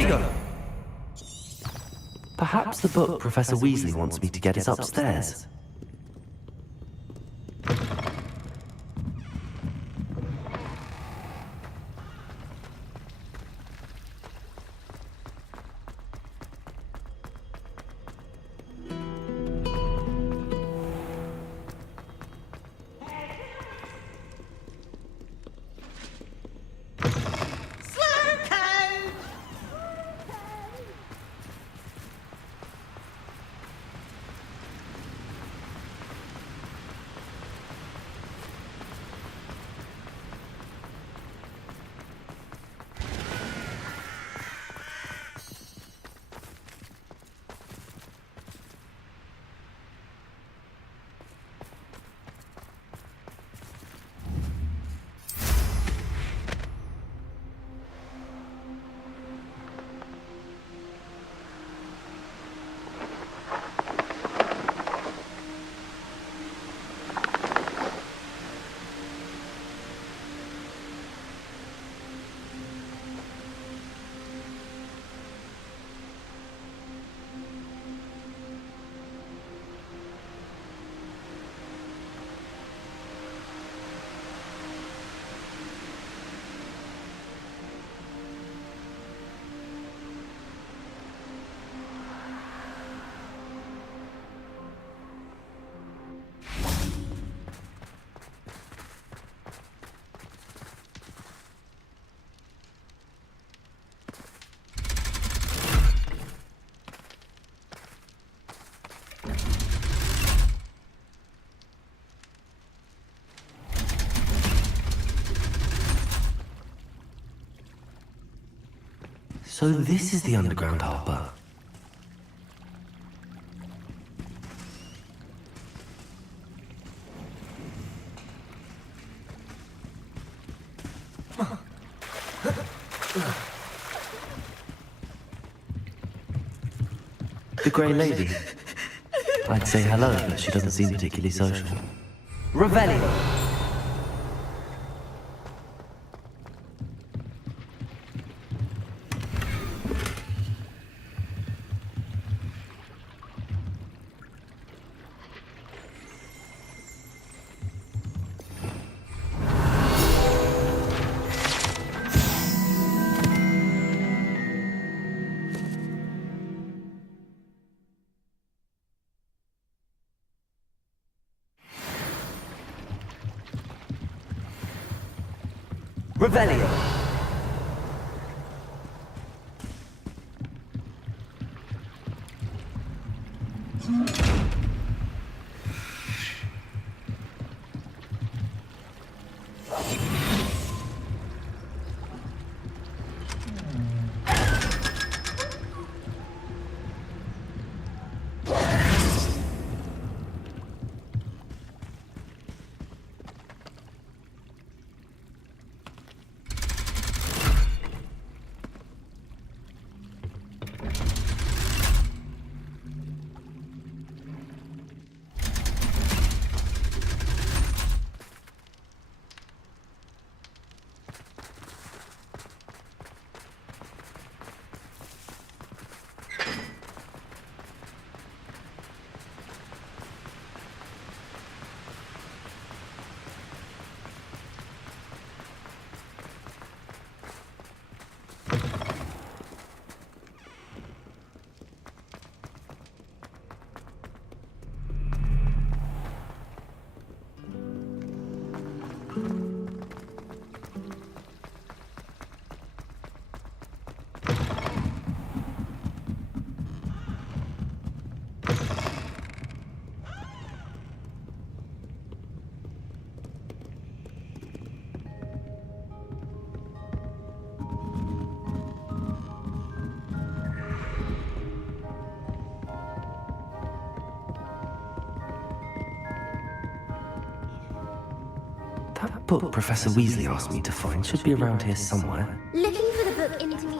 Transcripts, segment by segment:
Ready, go! Perhaps the book Professor Weasley wants me to get is upstairs. So this is the underground harbour. The Grey Lady. I'd say hello, but she doesn't seem particularly social. Revelio! Revelio! That book Professor Weasley asked me to find should be around here somewhere. Looking for the book into me.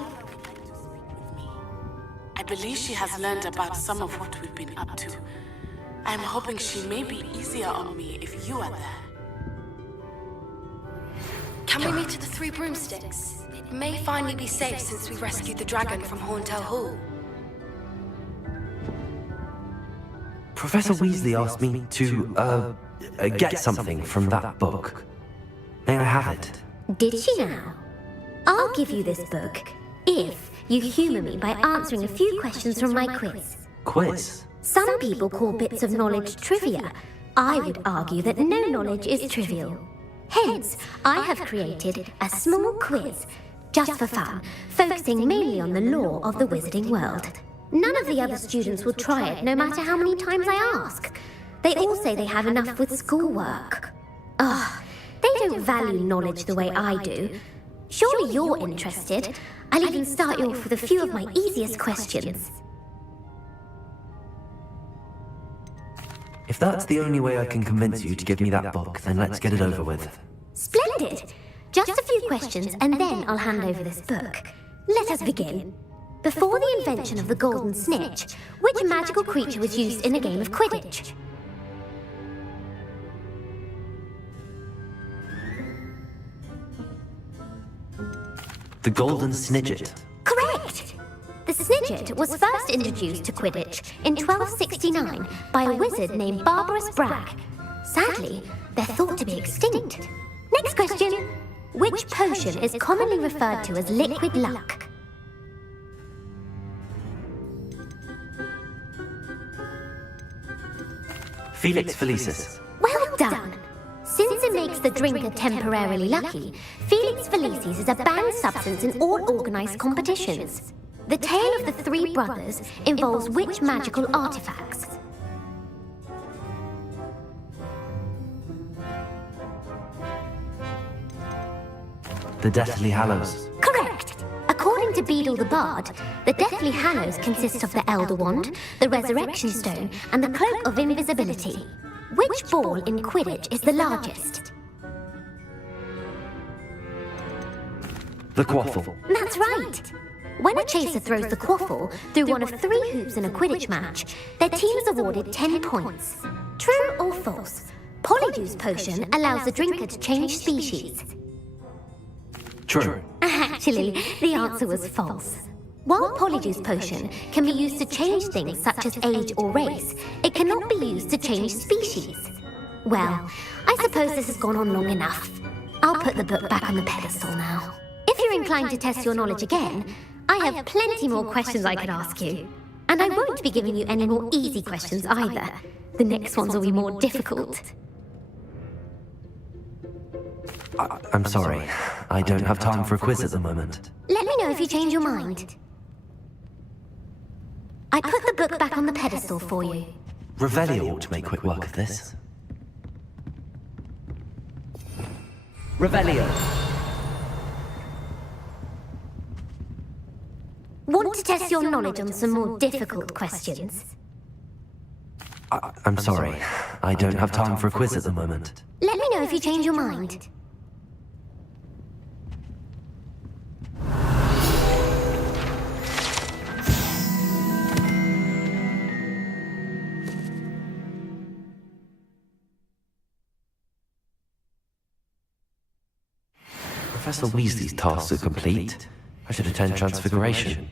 I believe she has learned about some of what we've been up to. I'm hoping she may be easier on me if you are there. Can we meet at the Three Broomsticks? It may finally be safe since we rescued the dragon from Horntail Hall. Professor Weasley asked me to, get something from that book. May I have it? Did she now? I'll give you this book if you humour me by answering a few questions from my quiz. Quiz? Some people call bits of knowledge trivia. I would argue that no knowledge is trivial. Hence, I have created a small quiz, just for fun, focusing mainly on the lore of the wizarding world. None of the other students will try it, no matter how many times I ask. They all say they have enough with schoolwork. They don't value knowledge the way I do. Surely you're interested. I'll even start you off with a few of my easiest questions. If that's the only way I can convince you to give me that book, then let's get it over with. Splendid! Just a few questions and then I'll hand over this book. Let us begin. Before the invention of the golden snitch, which magical creature was used in the game of Quidditch? The golden snidget. Correct! The snidget was first introduced to Quidditch in 1269 by a wizard named Barbarous Bragg. Sadly, they're thought to be extinct. Next question. Which potion is commonly referred to as liquid luck? Felix Felicis. Well done! Since it makes the drinker temporarily lucky, Felix Felicis is a banned substance in all organised competitions. The tale of the three brothers involves which magical artifacts? The Deathly Hallows. Correct! According to Beadle the Bard, the Deathly Hallows consist of the Elder Wand, the Resurrection Stone, and the Cloak of Invisibility. Which ball in Quidditch is the largest? The Quaffle. That's right! When a chaser throws the quaffle through one of 3 hoops in a Quidditch match, their team is awarded 10 points. True or false? Polyjuice Potion allows the drinker to change species. True. Actually, the answer was false. While Polyjuice Potion can be used to change things such as age or race, it cannot be used to change species. Well, I suppose this has gone on long enough. I'll put the book back on the pedestal now. If you're inclined to test your knowledge again, I have plenty more questions I could ask you. And I won't be giving you any more easy questions either. The next ones will be more difficult. I'm sorry. I don't have time for a quiz at the moment. Let me know if you change your mind. I put the book back on the pedestal for you. Revelio ought to make quick work of this. Revelio. Want to test your knowledge on some more difficult questions? I'm sorry. I don't have time for a quiz at the moment. Let me know if you change your mind. Professor Weasley's tasks are complete. I should attend Transfiguration.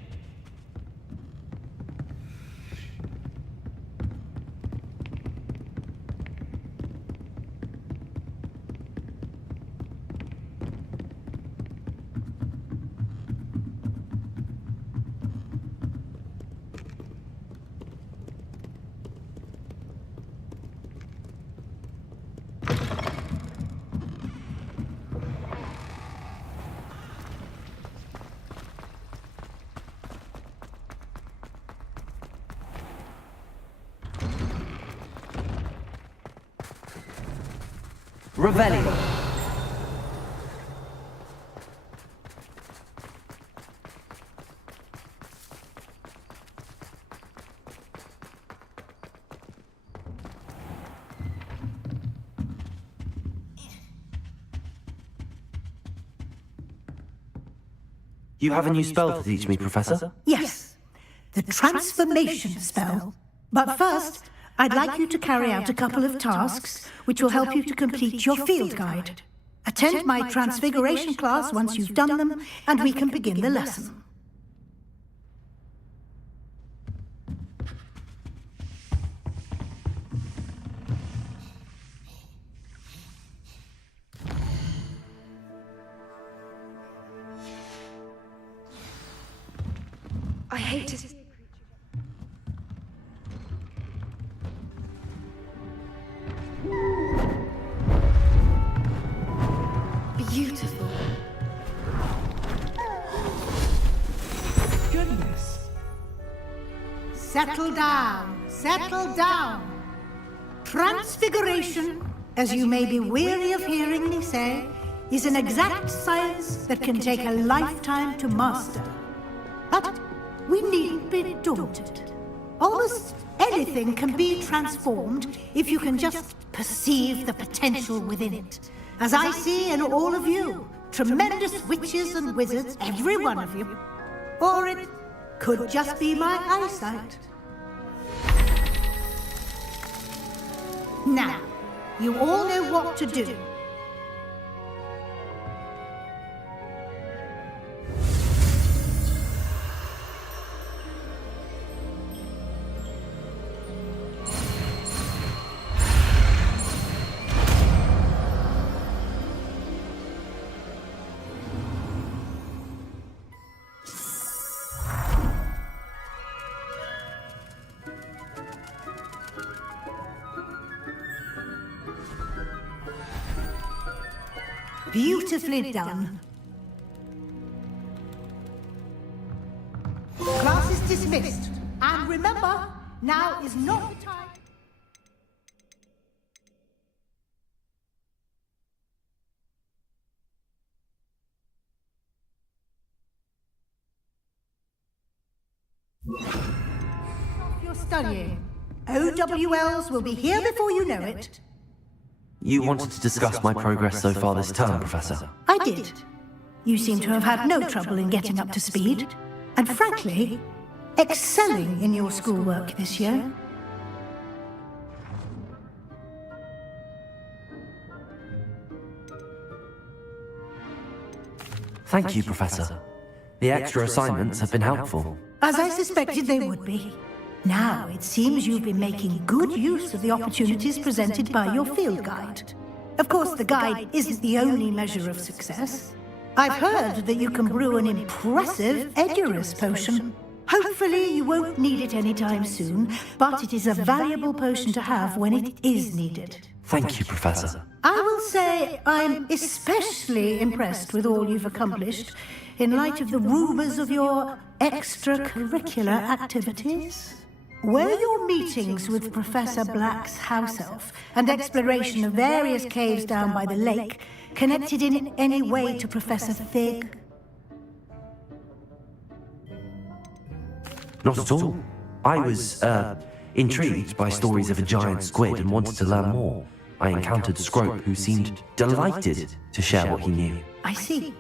Revelio. You have a new spell to teach me, Professor? Yes, the transformation spell. But first, I'd like you to carry out a couple of tasks which will help you to complete your field guide. Attend my transfiguration class once you've done them, and we can begin the lesson. I hate to... Beautiful. Goodness. Settle down, settle down. Transfiguration, as you may be weary of hearing me say, is an exact science that can take a lifetime to master. But we needn't be daunted. Almost anything can be transformed if you can just perceive the potential within it. As I see in all of you, tremendous witches and wizards, every one of you. Or it could just be my eyesight. Now, you all know what to do. Beautifully done. Class is dismissed. And remember, now is not the time. Stop your studying. OWLs will be here before you know it. You wanted to discuss my progress so far this term, Professor? I did. You seem to have had no trouble in getting up to speed, and frankly, excelling in your schoolwork this year. Thank you, Professor. The extra assignments have been helpful. As I suspected they would be. Now, it seems you've been making good use of the opportunities presented by your field guide. Of course, the guide isn't the only measure of success. I've heard that you can brew an impressive Edurus potion. Hopefully, you won't need it anytime soon, but it is a valuable potion to have when it is needed. Thank you, Professor. I will say I'm especially impressed with all you've accomplished in light of the rumors of your extracurricular activities. Were your meetings with Professor Black's house elf and exploration of various caves down by the lake connected in any way to Professor Fig? Not at all. I was, intrigued by stories of a giant squid and wanted to learn more. I encountered Scrope, who seemed delighted to share what he knew. I see.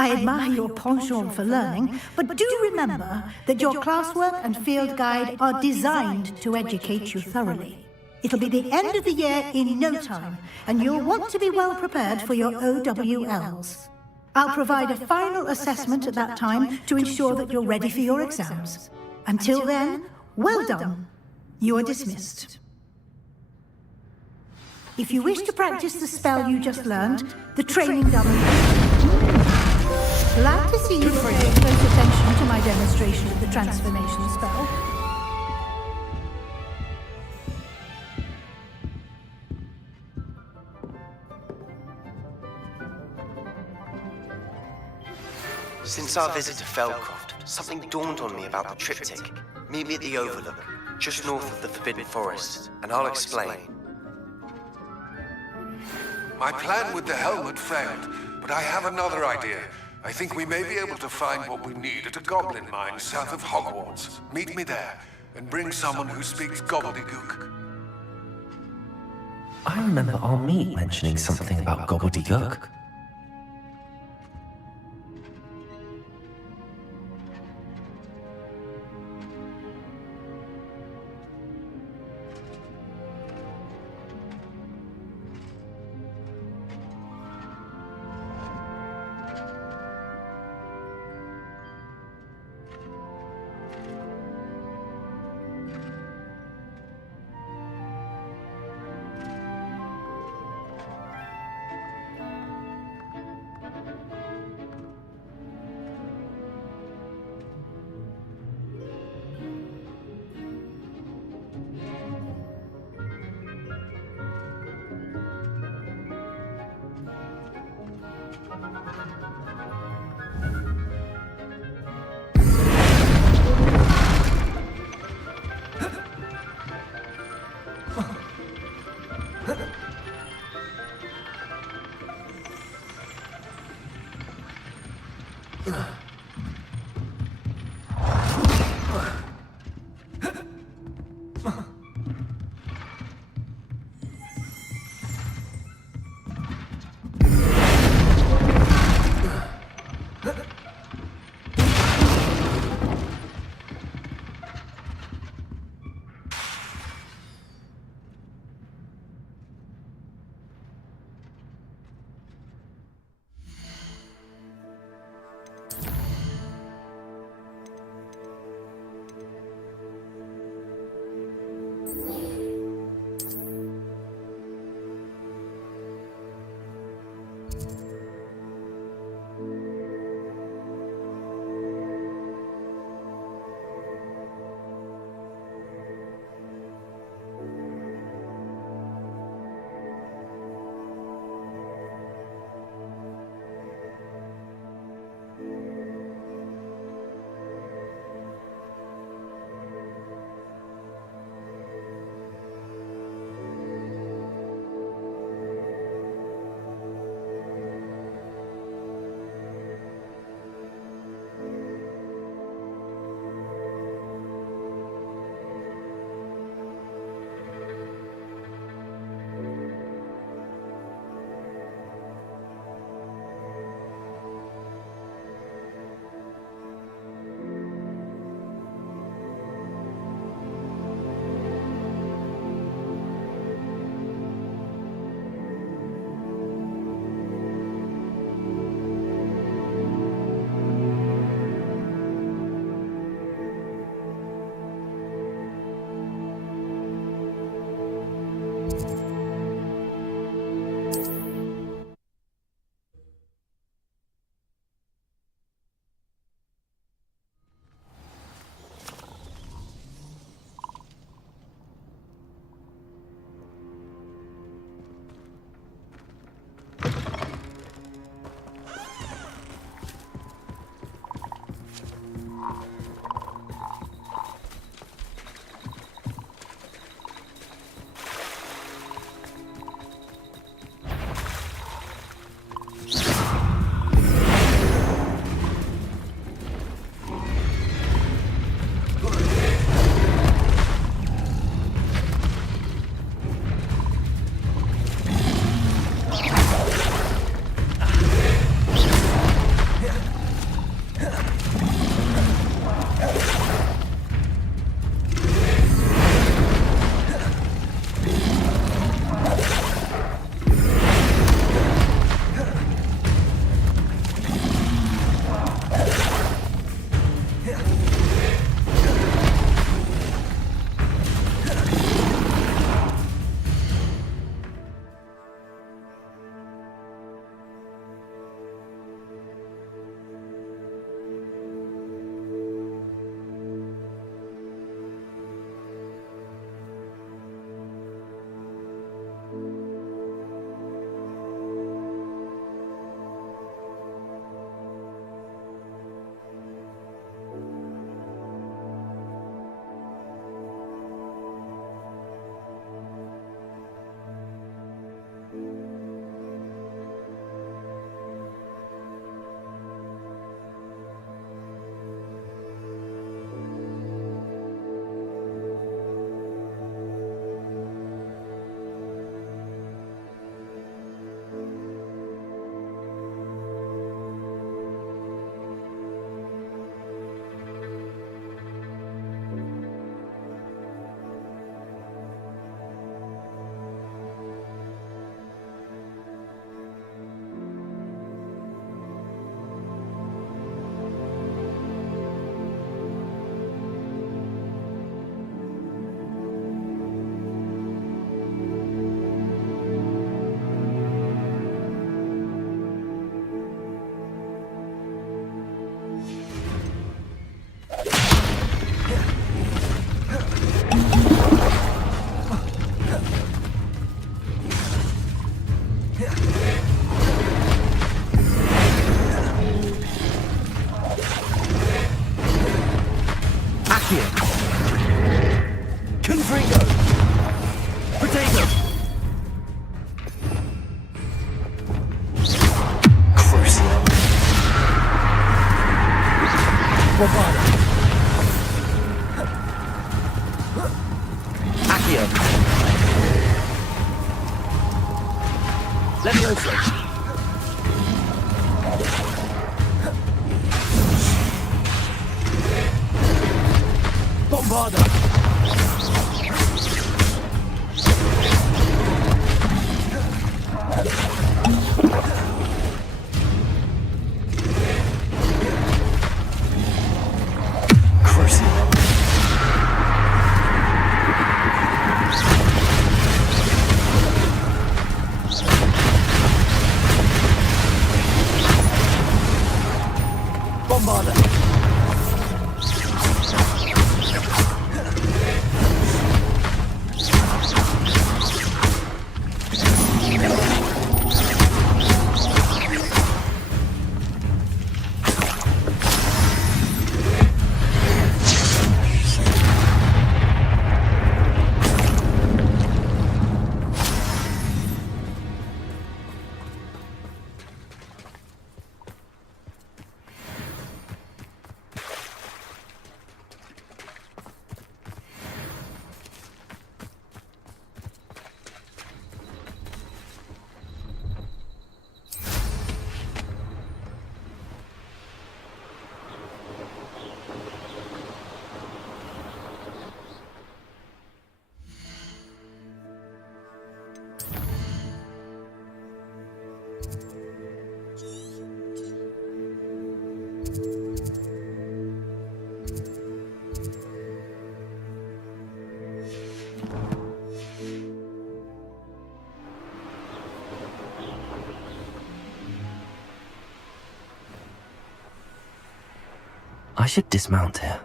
I admire your penchant for learning, but do remember that your classwork and field guide are designed to educate you thoroughly. It'll be the end of the year in no time, and you'll want to be well prepared for your OWLs. I'll provide a final assessment at that time to ensure that you're ready for your exams. Until then, well done. You are dismissed. If you wish to practice the spell you just learned, the training dummy... Glad to see you paying close attention to my demonstration of the transformation spell. Since our visit to Feldcroft, something dawned on me about the triptych. Meet me at the Overlook, just north of the Forbidden Forest, and I'll explain. My plan with the helmet failed, but I have another idea. I think we may be able to find what we need at a goblin mine south of Hogwarts. Meet me there, and bring someone who speaks gobbledygook. I remember our meet mentioning something about gobbledygook. Accio! Levioso! Bombarda! Bombarda! I should dismount here.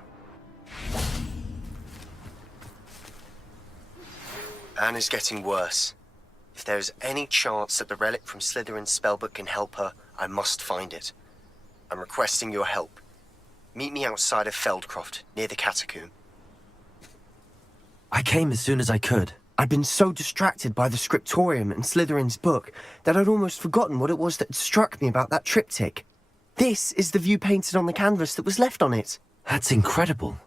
Anne is getting worse. If there is any chance that the relic from Slytherin's spellbook can help her, I must find it. I'm requesting your help. Meet me outside of Feldcroft, near the catacomb. I came as soon as I could. I'd been so distracted by the scriptorium and Slytherin's book that I'd almost forgotten what it was that struck me about that triptych. This is the view painted on the canvas that was left on it. That's incredible.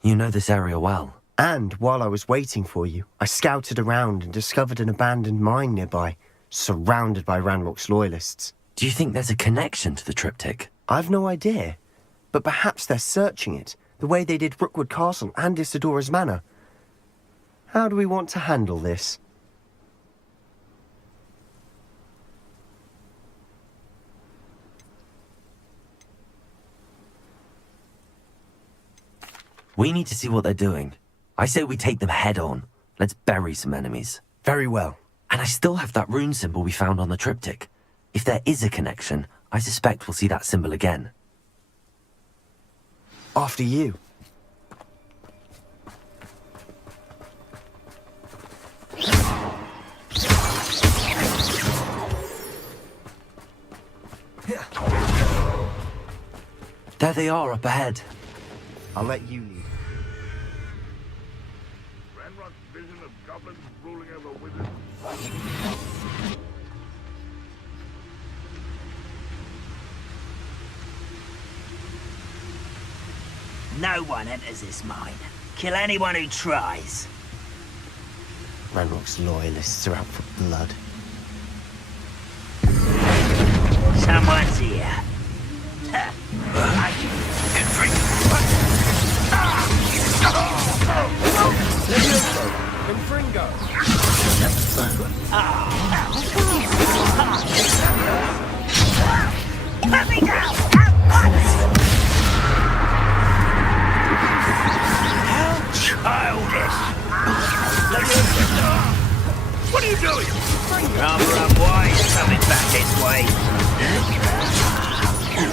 You know this area well. And while I was waiting for you, I scouted around and discovered an abandoned mine nearby, surrounded by Ranrock's loyalists. Do you think there's a connection to the triptych? I've no idea, but perhaps they're searching it, the way they did Rookwood Castle and Isidora's Manor. How do we want to handle this? We need to see what they're doing. I say we take them head on. Let's bury some enemies. Very well. And I still have that rune symbol we found on the triptych. If there is a connection, I suspect we'll see that symbol again. After you. There they are up ahead. I'll let you lead. Ranrock's vision of goblins ruling over wizards. No one enters this mine. Kill anyone who tries. Ranrock's loyalists are out for blood. Someone's here. Let me down! How childish! What are you doing? Rather unwise coming back this way.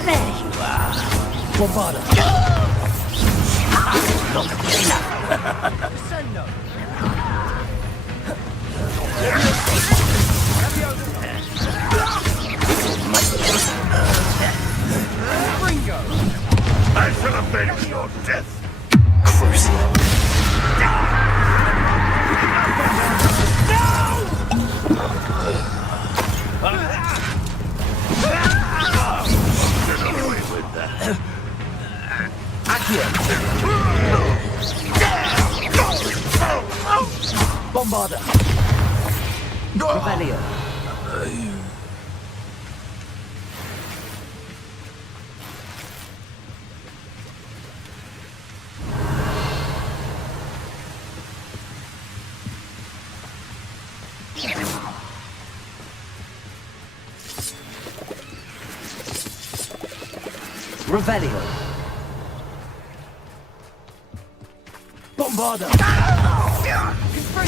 There you are. Bombarda. Not enough. Sendo. Ringo. I shall avenge your death. Crucial. Get away with that. Accio. Bombarda! Revelio! Revelio! Bombarda!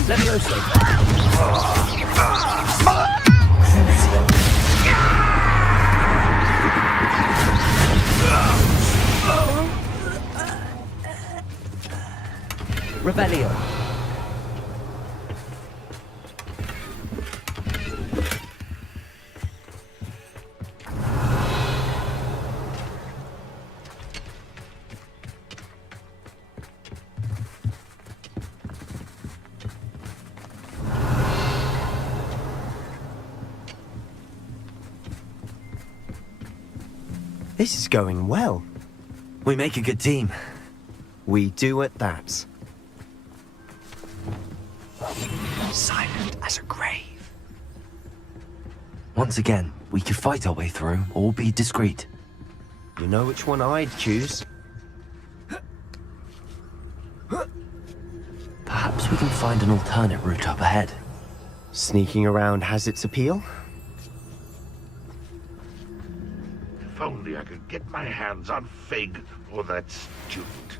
Levioso! Revelio! This is going well. We make a good team. We do at that. Silent as a grave. Once again, we could fight our way through, or be discreet. You know which one I'd choose? Perhaps we can find an alternate route up ahead. Sneaking around has its appeal. If only I could get my hands on Fig or that student.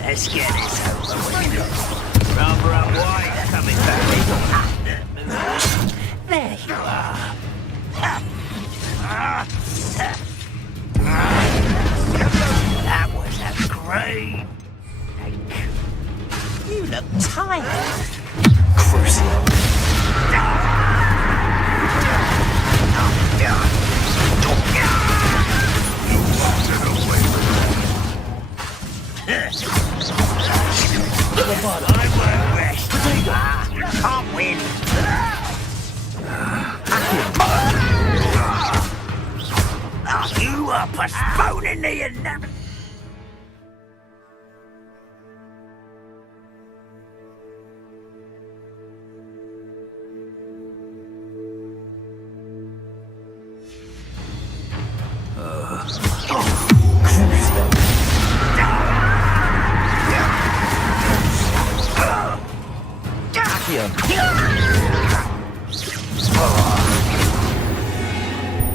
Let's get this over with. Rather up wide coming back. There you are. That was a great. You look tired. Crucial. I won't rest. Can't win. You are postponing the inevitable.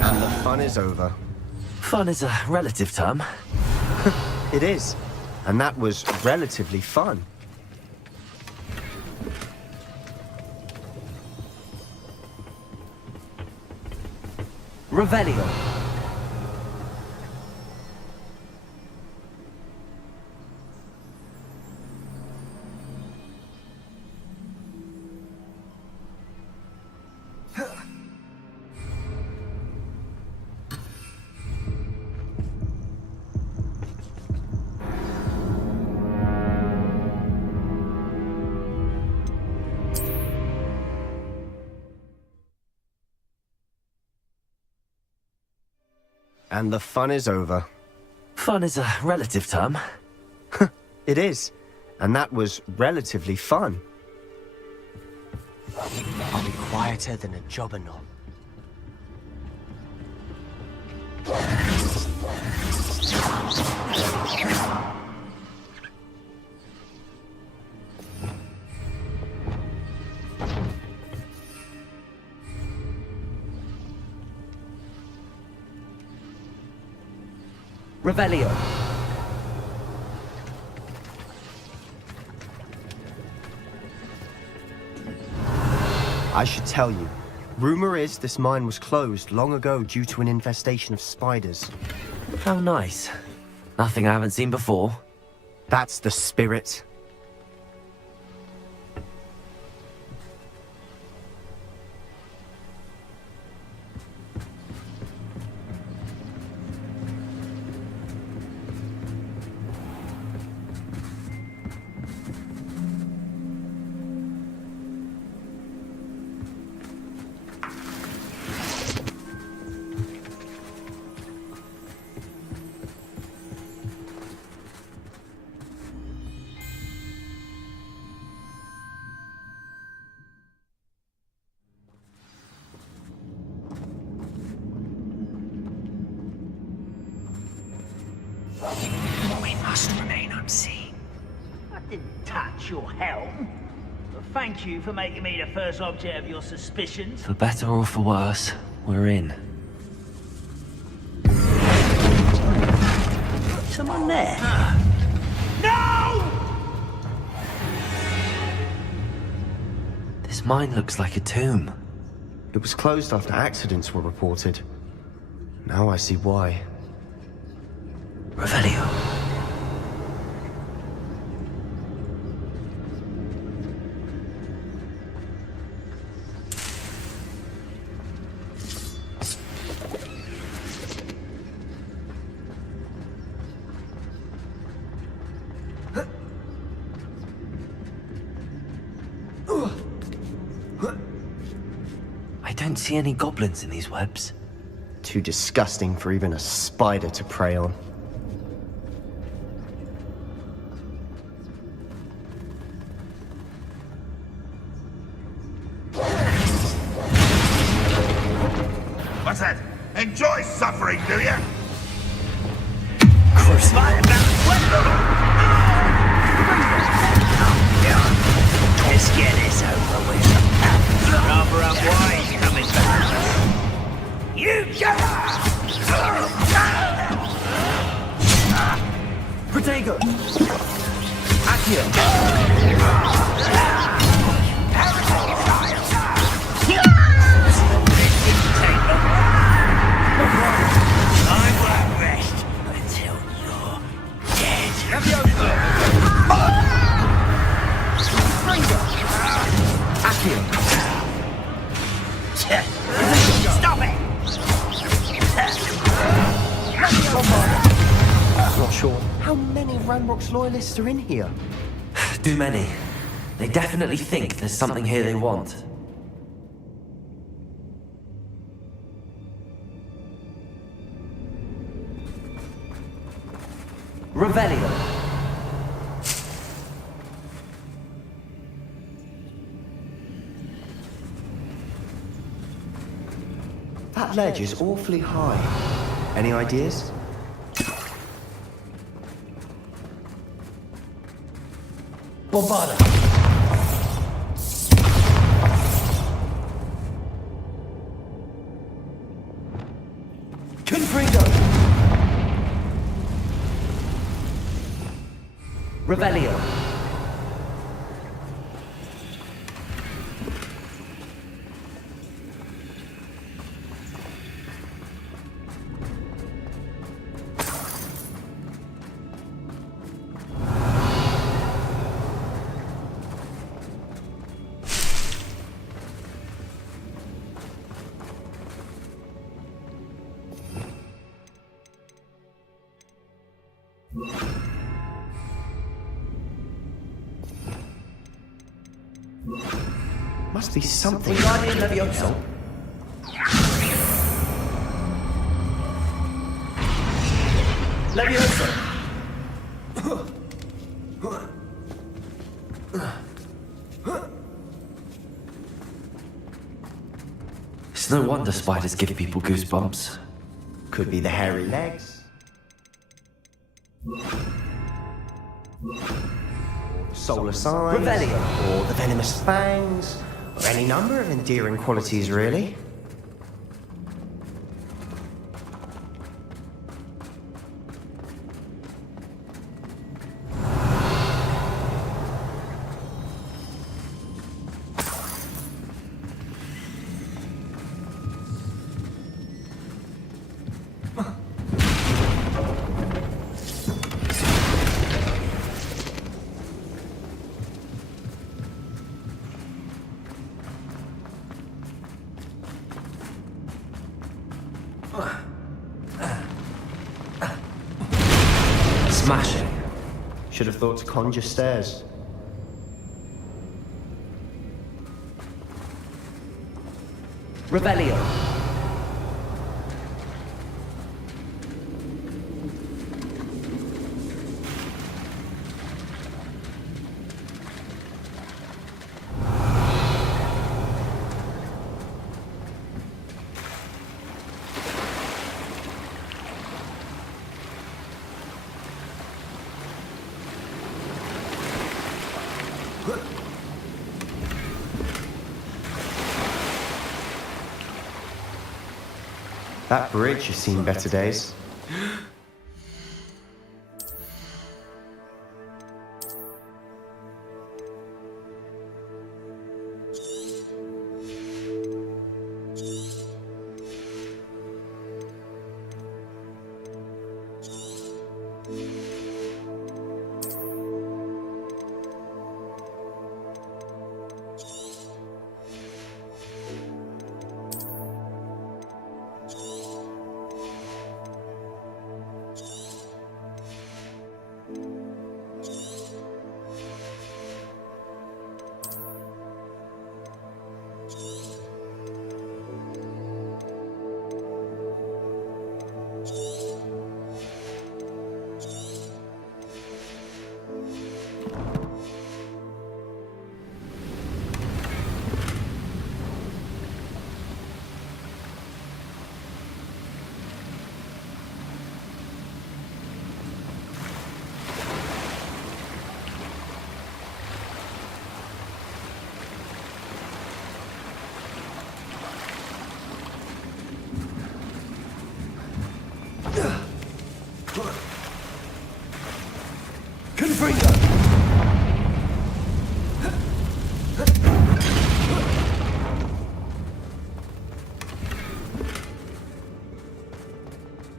And the fun is over. Fun is a relative term. It is. And that was relatively fun. Revelio. And the fun is over. Fun is a relative term. It is. And that was relatively fun. I'll be quieter than a jobberknoll. Revelio. I should tell you. Rumor is this mine was closed long ago due to an infestation of spiders. How nice. Nothing I haven't seen before. That's the spirit. We must remain unseen. I didn't touch your helm. But thank you for making me the first object of your suspicions. For better or for worse, we're in. Someone there? No! This mine looks like a tomb. It was closed after accidents were reported. Now I see why. Revelio. I don't see any goblins in these webs. Too disgusting for even a spider to prey on. What's that? Enjoy suffering, do you? Let's get this over with. Rather unwise coming back. You Protego! Accio! I won't rest until you're dead. Accio! Stop it! Not sure. How many Ranrock's loyalists are in here? Too many. They definitely think there's something here they want. Revelio. That ledge is awfully high. Any ideas? Bombada. Confringo. Revelio. Must be something. Levioso. Levioso. It's no wonder spiders give people goosebumps. Could be the hairy legs. Solar signs. Revelio. Or the venomous fangs. Or any number of endearing qualities, really. Smashing. Should have thought to conjure stairs. Revelio. That bridge has seen better days.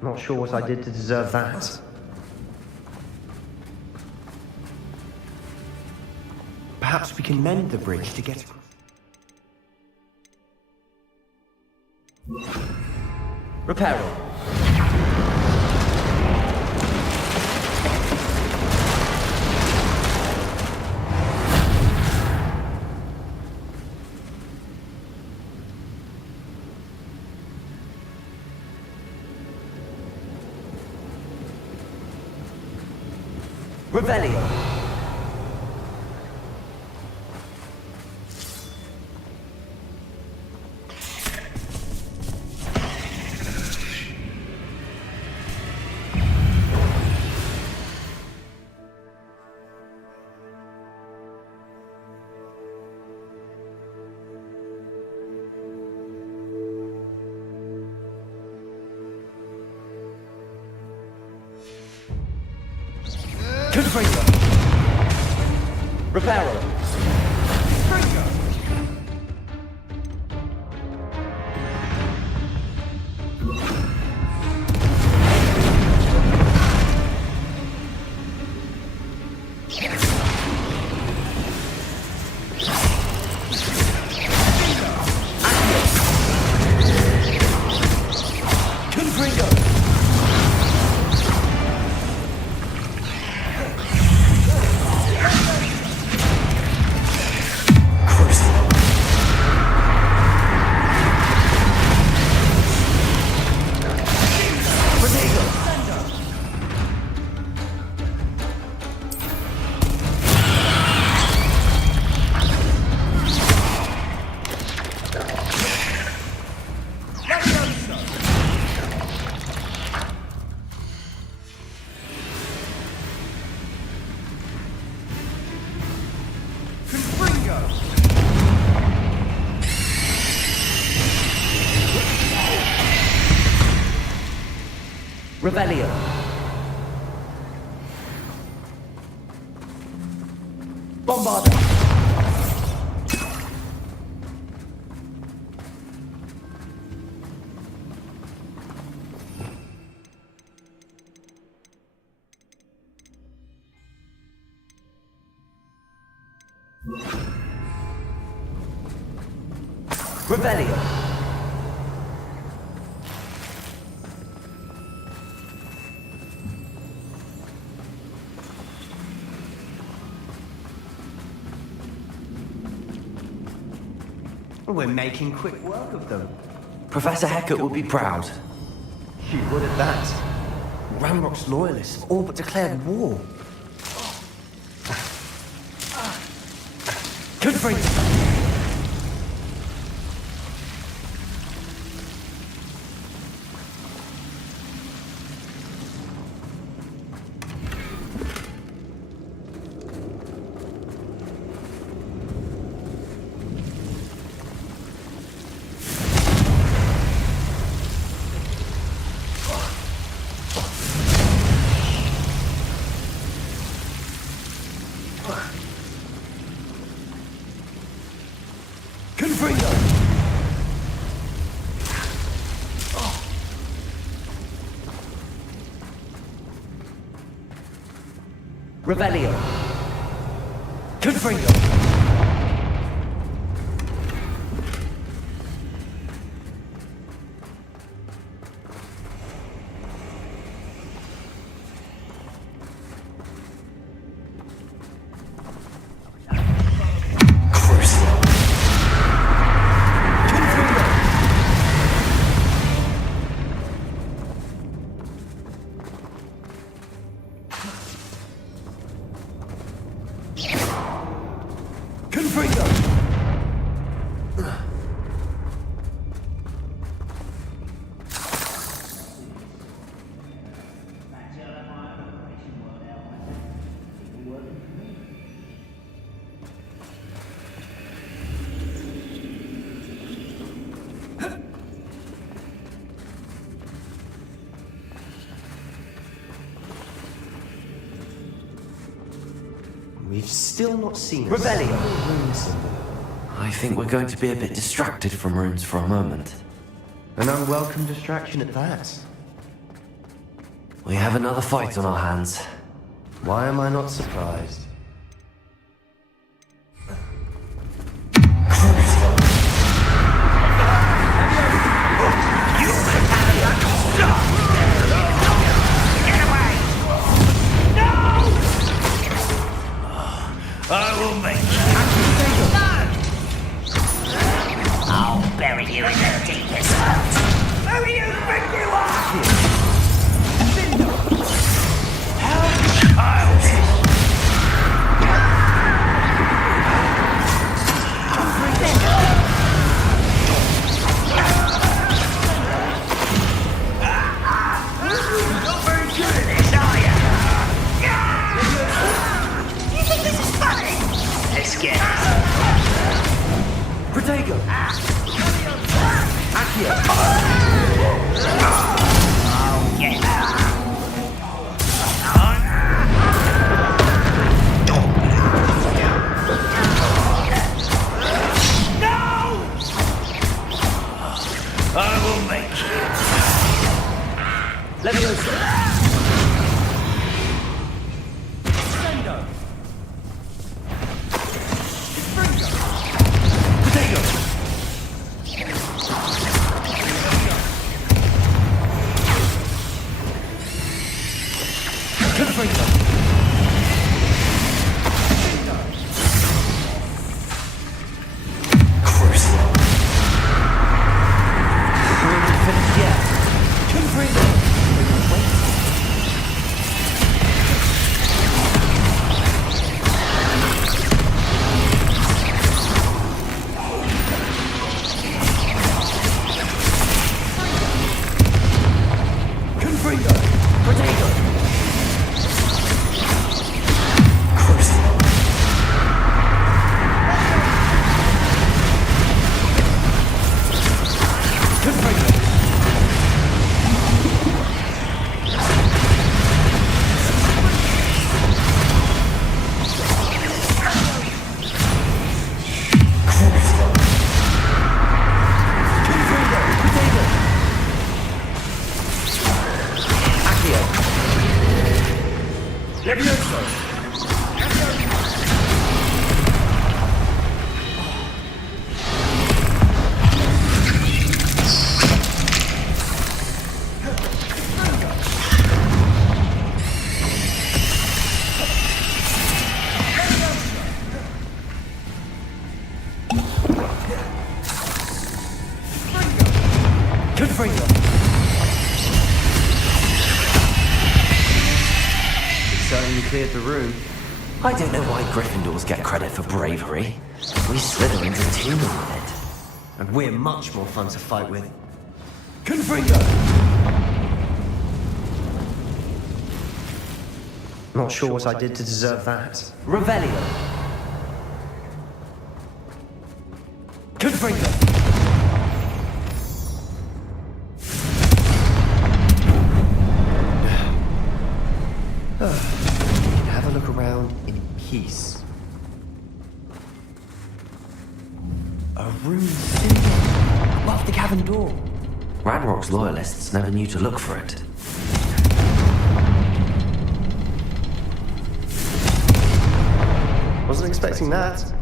Not sure what I did to deserve that. Perhaps we can mend the bridge to get across. Repair it. Revelio. Confringo. Reparo. Confringo. Revelio. Bombarda. Revelio. We're making quick work of them. Professor Hecat would be proud. You would at that. Ramrock's loyalists have all but declared war. Confringo. Confringo! Revelio! Confringo! We've still not seen Revelio! rune symbol. I think we're going to be a bit distracted from runes for a moment. An unwelcome distraction at that. We have another fight on our hands. Why am I not surprised? I will make you. I'll bury you in the deepest hole. Who do you think you are? How childish! Not very good at this, are you? You think this is funny? Let's get it. Protego! Accio! I'll get that. No! I will make you. Leviosa! Cleared the room. I don't know why Gryffindors get credit for bravery. We Slytherins are teeming with it. And we're much more fun to fight with. Confringo! Not sure what I did to deserve that. Revelio! Confringo! Have a look around in peace. A room studio above the cavern door. Ranrock's loyalists never knew to look for it. Wasn't expecting that.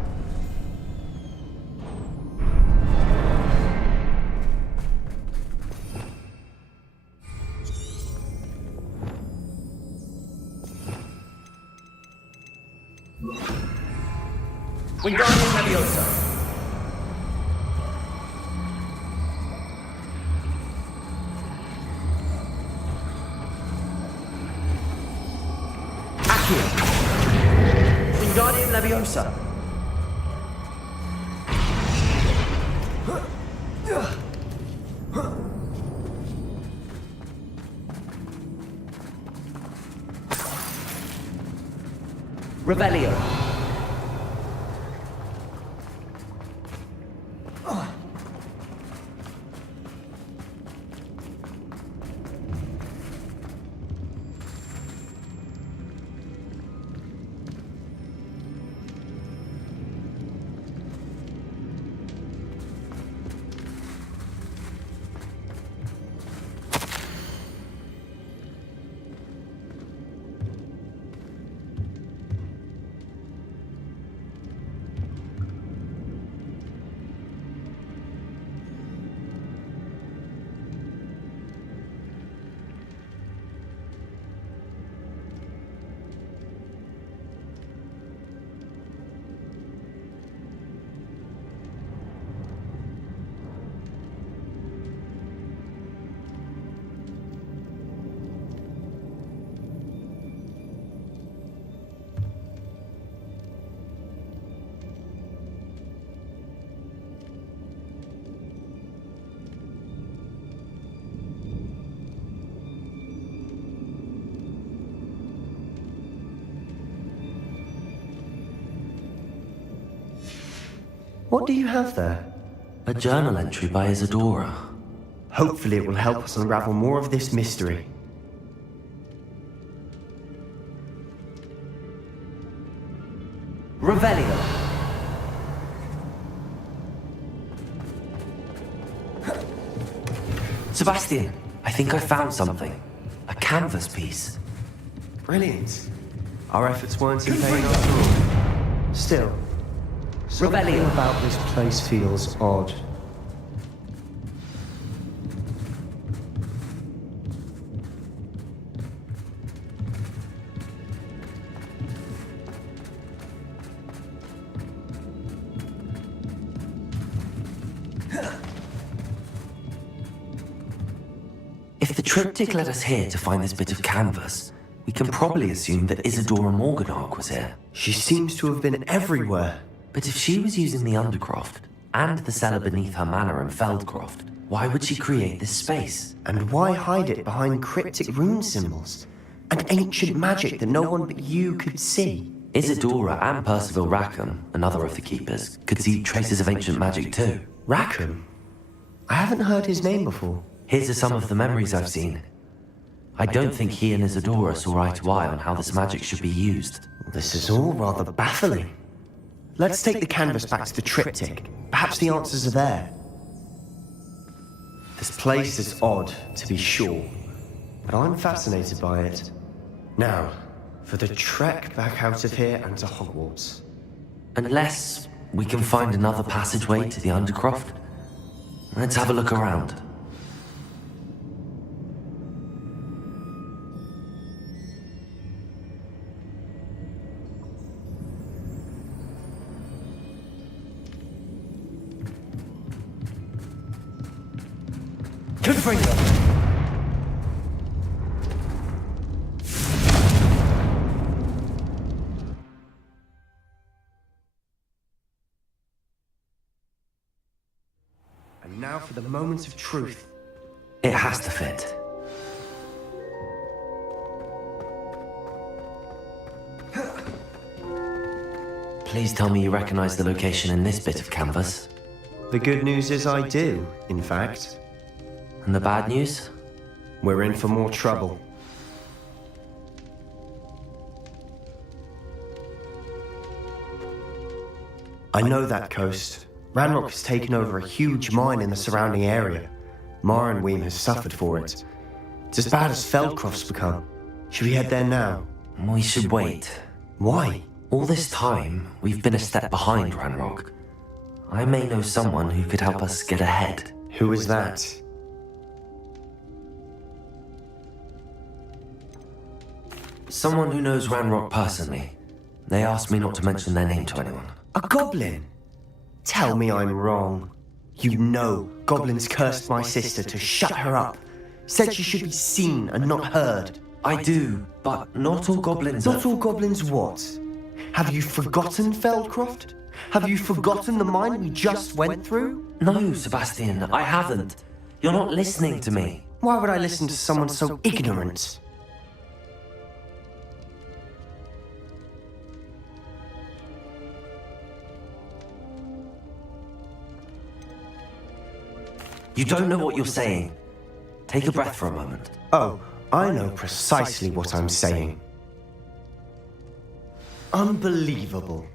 Wingardium Leviosa. Accio. Wingardium Leviosa. Revelio. What do you have there? A journal entry by Isadora. Hopefully it will help us unravel more of this mystery. Revelio. Sebastian, I think I found something. A canvas piece. Brilliant. Our efforts weren't in vain after all. Still, something about this place feels odd. If the triptych led us here to find this bit of canvas, we can probably assume that Isadora Morganach was here. She seems to have been everywhere. But if she was using the Undercroft, and the cellar beneath her manor in Feldcroft, why would she create this space? And why hide it behind cryptic rune symbols? And ancient magic that no one but you could see? Isadora and Percival Rackham, another of the Keepers, could see traces of ancient magic too. Rackham? I haven't heard his name before. Here's are some of the memories I've seen. I don't think he and Isadora saw eye to eye on how this magic should be used. This is all rather baffling. Let's take the canvas back to the triptych. Perhaps the answers are there. This place is odd, to be sure, but I'm fascinated by it. Now, for the trek back out of here and to Hogwarts. Unless we can find another passageway to the Undercroft. Let's have a look around. Confringo! And now for the moment of truth. It has to fit. Please tell me you recognize the location in this bit of canvas. The good news is I do, in fact. And the bad news? We're in for more trouble. I know that coast. Ranrock has taken over a huge mine in the surrounding area. Mornweem has suffered for it. It's as bad as Feldcroft's become. Should we head there now? We should wait. Why? All this time, we've been a step behind Ranrock. I may know someone who could help us get ahead. Who is that? Someone who knows Ranrock personally. They asked me not to mention their name to anyone. A goblin? Tell me I'm wrong. You know goblins cursed my sister to shut her up. Said she should be seen and not heard. I do, but not all goblins Not all goblins what? Have you forgotten Feldcroft? Have you forgotten the mine we just went through? No, Sebastian, I haven't. You're not listening to me. Why would I listen to someone so ignorant? You don't know what you're saying. Take a breath for a moment. Oh, I know precisely what I'm saying. Unbelievable.